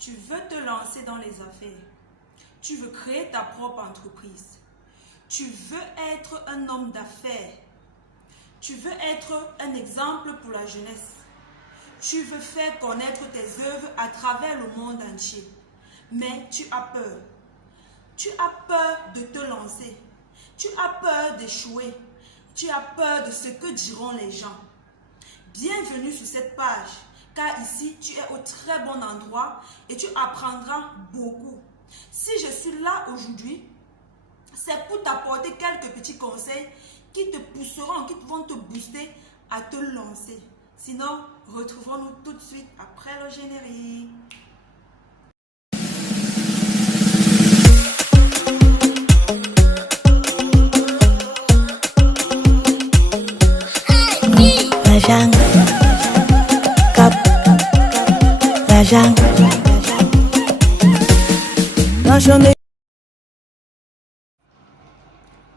Tu veux te lancer dans les affaires. Tu veux créer ta propre entreprise. Tu veux être un homme d'affaires. Tu veux être un exemple pour la jeunesse. Tu veux faire connaître tes œuvres à travers le monde entier. Mais tu as peur. Tu as peur de te lancer. Tu as peur d'échouer. Tu as peur de ce que diront les gens. Bienvenue sur cette page, car ici, tu es au très bon endroit et tu apprendras beaucoup. Si je suis là aujourd'hui, c'est pour t'apporter quelques petits conseils qui te pousseront, qui vont te booster à te lancer. Sinon, retrouvons-nous tout de suite après le générique.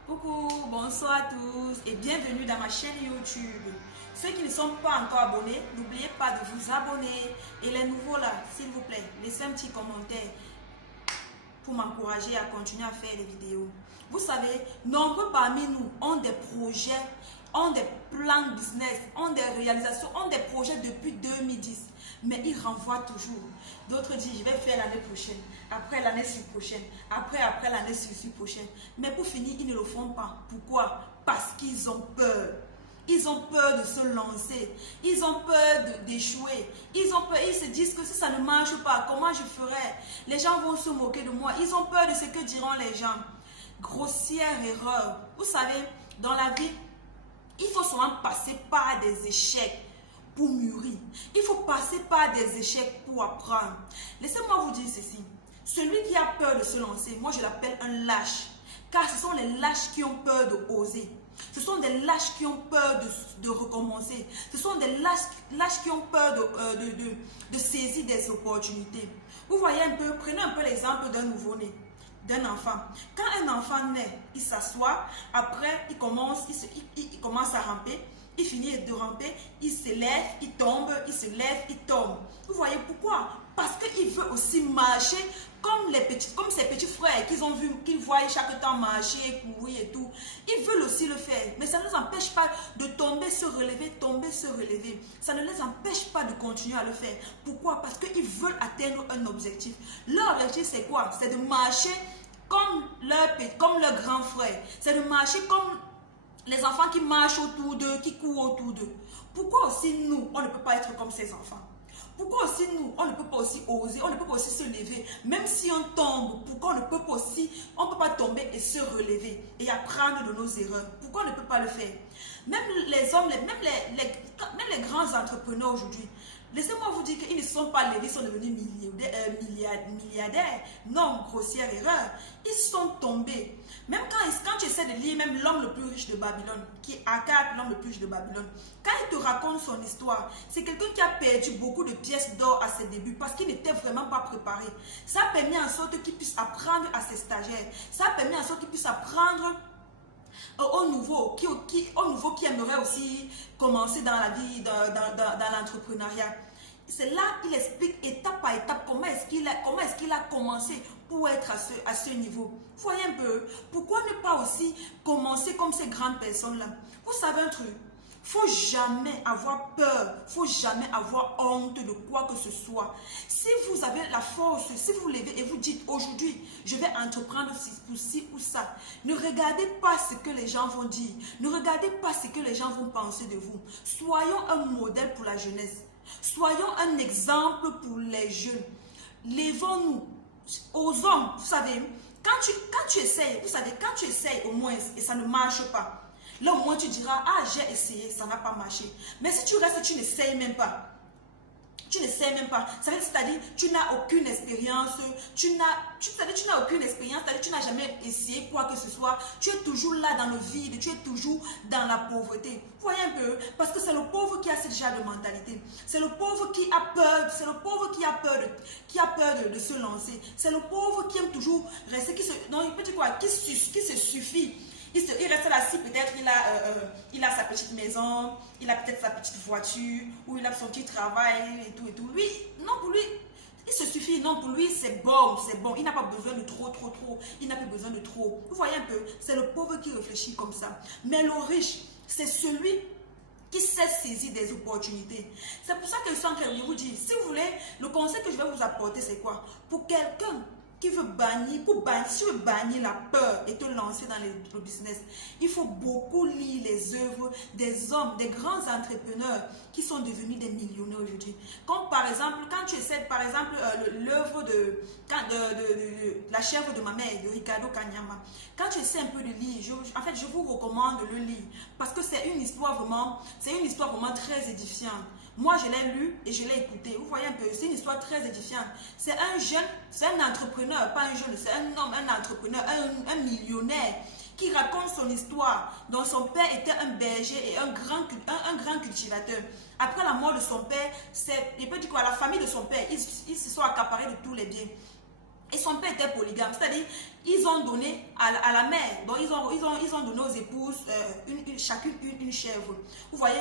Coucou, bonsoir à tous et bienvenue dans ma chaîne YouTube. Ceux qui ne sont pas encore abonnés, n'oubliez pas de vous abonner. Et les nouveaux là, s'il vous plaît, laissez un petit commentaire pour m'encourager à continuer à faire des vidéos. Vous savez, nombreux parmi nous ont des projets, ont des plans de business, ont des réalisations, ont des projets depuis 2010. Mais ils renvoient toujours. D'autres disent, je vais faire l'année prochaine, après l'année prochaine, après l'année prochaine. Mais pour finir, ils ne le font pas. Pourquoi? Parce qu'ils ont peur. Ils ont peur de se lancer. Ils ont peur d'échouer. Ils ont peur. Ils se disent que si ça ne marche pas, comment je ferai? Les gens vont se moquer de moi. Ils ont peur de ce que diront les gens. Grossière erreur. Vous savez, dans la vie, il faut souvent passer par des échecs pour mûrir. Il faut passer par des échecs pour apprendre. Laissez-moi vous dire ceci. Celui qui a peur de se lancer, moi je l'appelle un lâche. Car ce sont les lâches qui ont peur d'oser. Ce sont des lâches qui ont peur de recommencer. Ce sont des lâches qui ont peur de saisir des opportunités. Vous voyez un peu, prenez un peu l'exemple d'un nouveau-né, d'un enfant. Quand un enfant naît, il s'assoit, après il commence à ramper, il finit de ramper, il se lève, il tombe, il se lève, il tombe. Vous voyez pourquoi? Parce qu'il veut aussi marcher comme ses petits frères qu'ils voient chaque temps marcher, courir et tout. Ils veulent aussi le faire. Mais ça ne les empêche pas de tomber, se relever, tomber, se relever. Ça ne les empêche pas de continuer à le faire. Pourquoi? Parce qu'ils veulent atteindre un objectif. Leur objectif, c'est quoi? C'est de marcher comme leur grand frère. C'est de marcher comme les enfants qui marchent autour d'eux, qui courent autour d'eux. Pourquoi aussi nous, on ne peut pas être comme ces enfants? Pourquoi aussi nous, on ne peut pas aussi oser, on ne peut pas aussi se lever? Même si on tombe, pourquoi on ne peut pas aussi, on ne peut pas tomber et se relever et apprendre de nos erreurs? Pourquoi on ne peut pas le faire? Même les hommes, même les grands entrepreneurs aujourd'hui, laissez-moi vous dire qu'ils ne sont pas levés, ils sont devenus milliardaires. Non, grossière erreur. Ils sont tombés. Même quand tu essaies de lire même l'homme le plus riche de Babylone, qui est Akkad, l'homme le plus riche de Babylone, quand il te raconte son histoire, c'est quelqu'un qui a perdu beaucoup de pièces d'or à ses débuts parce qu'il n'était vraiment pas préparé. Ça a permis en sorte qu'il puisse apprendre à ses stagiaires. Ça a permis en sorte qu'il puisse apprendre aux nouveaux qui aimeraient aussi commencer dans la vie, dans l'entrepreneuriat. C'est là qu'il explique étape par étape comment est-ce qu'il a commencé pour être à ce niveau. Vous voyez un peu, pourquoi ne pas aussi commencer comme ces grandes personnes-là? Vous savez un truc, il ne faut jamais avoir peur, il ne faut jamais avoir honte de quoi que ce soit. Si vous avez la force, si vous vous levez et vous dites aujourd'hui, je vais entreprendre ci ou ça, ne regardez pas ce que les gens vont dire, ne regardez pas ce que les gens vont penser de vous. Soyons un modèle pour la jeunesse. Soyons un exemple pour les jeunes. Levons-nous, osons. Vous savez, quand tu essayes, au moins et ça ne marche pas, là au moins tu diras, ah j'ai essayé, ça n'a pas marché. Mais si tu restes, tu n'essayes même pas. C'est-à-dire, tu n'as aucune expérience, tu n'as aucune expérience, c'est-à-dire, tu n'as jamais essayé quoi que ce soit, tu es toujours là dans le vide, tu es toujours dans la pauvreté. Vous voyez un peu? Parce que c'est le pauvre qui a ce genre de mentalité. C'est le pauvre qui a peur, de se lancer. C'est le pauvre qui aime toujours rester, qui se suffit. Il reste là, si peut-être il a sa petite maison, il a peut-être sa petite voiture, ou il a son petit travail et tout. Lui, non, pour lui, il se suffit. Non, c'est bon, c'est bon. Il n'a pas besoin de trop. Il n'a plus besoin de trop. Vous voyez un peu, c'est le pauvre qui réfléchit comme ça. Mais le riche, c'est celui qui sait saisir des opportunités. C'est pour ça que je suis en train de vous dire, si vous voulez, le conseil que je vais vous apporter, c'est quoi? Pour quelqu'un qui veut bannir, si tu veux bannir la peur et te lancer dans le business, il faut beaucoup lire les œuvres des hommes, des grands entrepreneurs qui sont devenus des millionnaires aujourd'hui. Comme par exemple, quand tu essaies, par exemple, l'œuvre de La chèvre de ma mère, de Ricardo Kanyama, quand tu essaies un peu de lire, en fait, je vous recommande de le lire parce que c'est une histoire vraiment très édifiante. Moi, je l'ai lu et je l'ai écouté. Vous voyez un peu, c'est une histoire très édifiante. C'est un jeune, c'est un entrepreneur, pas un jeune, c'est un homme, un entrepreneur, un millionnaire qui raconte son histoire, dont son père était un berger et un grand cultivateur. Après la mort de son père, il peut dire quoi, la famille de son père, ils se sont accaparés de tous les biens. Et son père était polygame, c'est-à-dire ils ont donné à la mère, donc ils ont donné aux épouses chacune une chèvre. Vous voyez,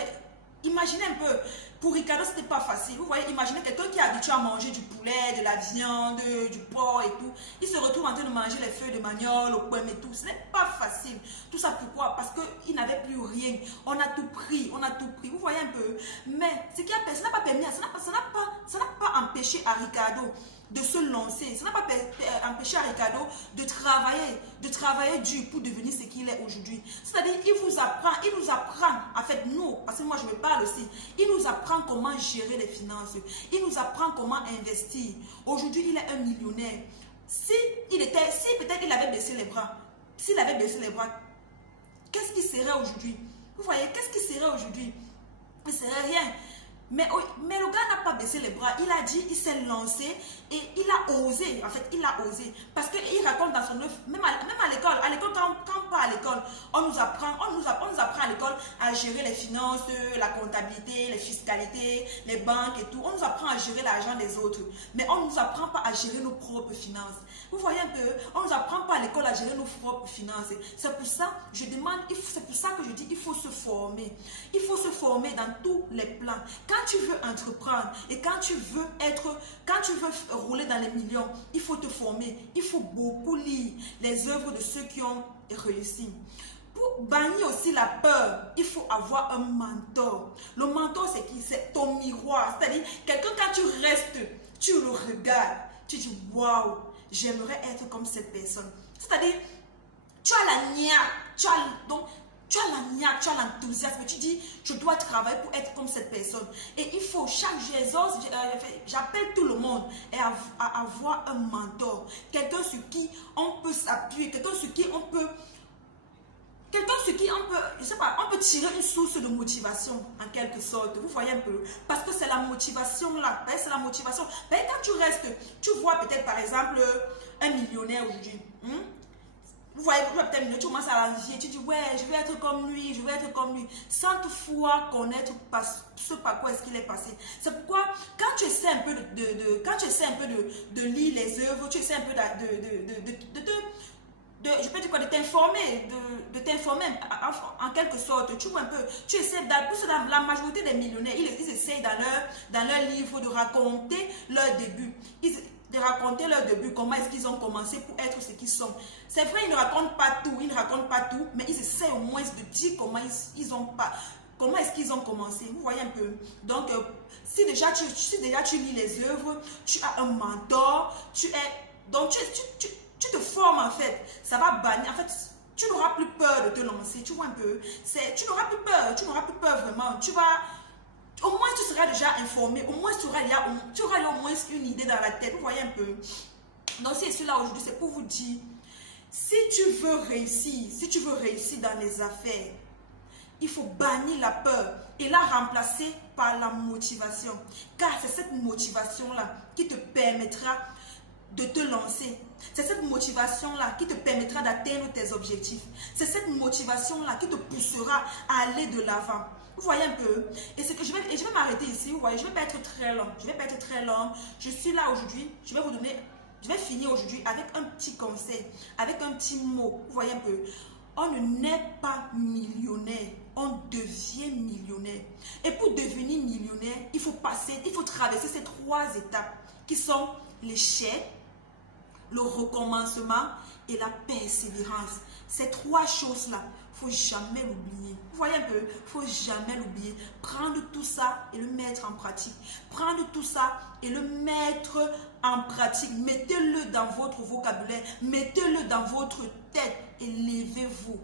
imaginez un peu, pour Ricardo, c'était pas facile. Vous voyez, imaginez quelqu'un qui est habitué à manger du poulet, de la viande, du porc et tout. Il se retrouve en train de manger les feuilles de manioc, au pomme et tout. Ce n'est pas facile. Tout ça pourquoi? Parce qu'il n'avait plus rien. On a tout pris, Vous voyez un peu. Mais ce qui a ça n'a pas permis, ça n'a pas empêché à Ricardo de se lancer. Ça n'a pas empêché à Ricardo de travailler dur pour devenir ce qu'il est aujourd'hui. C'est-à-dire, il nous apprend, en fait, nous, parce que moi je me parle aussi, il nous apprend comment gérer les finances, il nous apprend comment investir. Aujourd'hui, il est un millionnaire. Si peut-être il avait baissé les bras, qu'est-ce qui serait aujourd'hui? Vous voyez, qu'est-ce qui serait aujourd'hui? Il ne serait rien. Mais le gars n'a pas baissé les bras. Il a dit, il s'est lancé et il a osé. En fait, il a osé. Parce qu'il raconte dans son œuvre, même à l'école. À l'école, quand on part à l'école, on nous apprend à l'école à gérer les finances, la comptabilité, les fiscalités, les banques et tout. On nous apprend à gérer l'argent des autres. Mais on ne nous apprend pas à gérer nos propres finances. Vous voyez un peu, on ne nous apprend pas à l'école à gérer nos propres finances. C'est pour ça, c'est pour ça que je dis, il faut se former. Il faut se former dans tous les plans. Quand tu veux entreprendre et quand tu veux rouler dans les millions, il faut te former. Il faut beaucoup lire les œuvres de ceux qui ont réussi. Pour bannir aussi la peur, il faut avoir un mentor. Le mentor, c'est qui? C'est ton miroir. C'est-à-dire, quelqu'un, quand tu restes, tu le regardes, tu dis, waouh, j'aimerais être comme cette personne. C'est-à-dire, tu as la niaque, tu as l'enthousiasme, tu dis, je dois travailler pour être comme cette personne. Et il faut, chaque jour, j'appelle tout le monde à avoir un mentor. Quelqu'un sur qui on peut s'appuyer, quelqu'un sur qui on peut, je sais pas, on peut tirer une source de motivation, en quelque sorte. Vous voyez un peu? Parce que c'est la motivation là. C'est la motivation. Mais quand tu restes, tu vois peut-être par exemple un millionnaire aujourd'hui. Vous voyez, peut-être tu commences à l'envier, tu dis ouais, je vais être comme lui, sans toutefois connaître ce par quoi est-ce qu'il est passé. C'est pourquoi quand tu essaies un peu de lire les œuvres, tu essaies un peu je peux dire quoi, de t'informer en quelque sorte, tu vois un peu, tu essaies dans la majorité des millionnaires, ils essayent dans leur livre de raconter leur début. Comment est-ce qu'ils ont commencé pour être ce qu'ils sont. C'est vrai, ils ne racontent pas tout, mais ils essaient au moins de dire comment est-ce qu'ils ont commencé. Vous voyez un peu. Donc, si déjà tu lis les œuvres, tu as un mentor, donc tu te formes en fait. Ça va bannir. En fait, tu n'auras plus peur de te lancer. Tu vois un peu. Tu n'auras plus peur vraiment. Au moins, tu seras déjà informé. Au moins, tu auras au moins une idée dans la tête. Vous voyez un peu. Donc, si je suis là aujourd'hui, c'est pour vous dire, si tu veux réussir dans les affaires, il faut bannir la peur et la remplacer par la motivation. Car c'est cette motivation-là qui te permettra de te lancer. C'est cette motivation-là qui te permettra d'atteindre tes objectifs. C'est cette motivation-là qui te poussera à aller de l'avant. Vous voyez un peu. Et je vais m'arrêter ici. Vous voyez, je ne vais pas être très long. Je suis là aujourd'hui. Je vais finir aujourd'hui avec un petit conseil, avec un petit mot. Vous voyez un peu. On ne naît pas millionnaire. On devient millionnaire. Et pour devenir millionnaire, il faut traverser ces 3 étapes qui sont l'échec, le recommencement et la persévérance. Ces trois choses-là, il ne faut jamais l'oublier. Vous voyez un peu, il ne faut jamais l'oublier. Prendre tout ça et le mettre en pratique. Prendre tout ça et le mettre en pratique. Mettez-le dans votre vocabulaire. Mettez-le dans votre tête. Élevez-vous.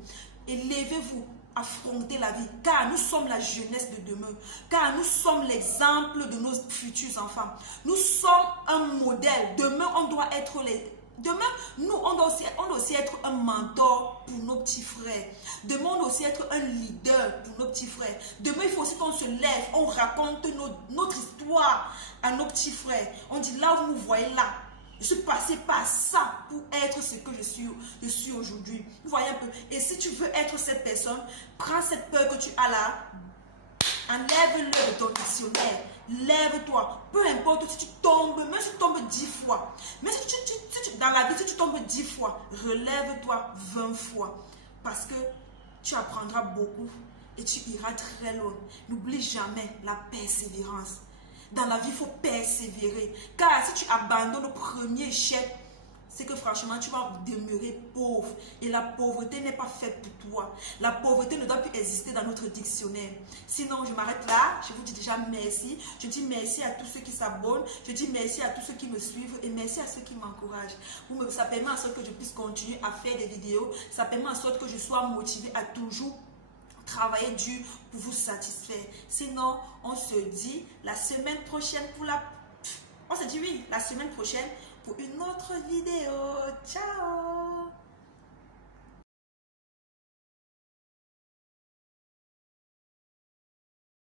Élevez-vous. Affronter la vie, car nous sommes la jeunesse de demain, car nous sommes l'exemple de nos futurs enfants. Nous sommes un modèle. Demain, on doit être les... Demain, nous, on doit aussi être un mentor pour nos petits frères. Demain, on doit aussi être un leader pour nos petits frères. Demain, il faut aussi qu'on se lève, on raconte notre histoire à nos petits frères. On dit, là où vous me voyez là, je suis passé par ça pour être ce que je suis aujourd'hui. Vous voyez un peu. Et si tu veux être cette personne, prends cette peur que tu as là, enlève-le de ton dictionnaire. Lève-toi. Peu importe si tu tombes, même si tu tombes 10 fois. Mais si dans la vie, si tu tombes 10 fois, relève-toi 20 fois. Parce que tu apprendras beaucoup et tu iras très loin. N'oublie jamais la persévérance. Dans la vie, il faut persévérer. Car si tu abandonnes au premier échec, c'est que franchement, tu vas demeurer pauvre. Et la pauvreté n'est pas faite pour toi. La pauvreté ne doit plus exister dans notre dictionnaire. Sinon, je m'arrête là. Je vous dis déjà merci. Je dis merci à tous ceux qui s'abonnent. Je dis merci à tous ceux qui me suivent. Et merci à ceux qui m'encouragent. Ça permet en sorte que je puisse continuer à faire des vidéos. Ça permet en sorte que je sois motivée à toujours travailler dur pour vous satisfaire. Sinon, on se dit la semaine prochaine pour la... On se dit oui, la semaine prochaine pour une autre vidéo. Ciao!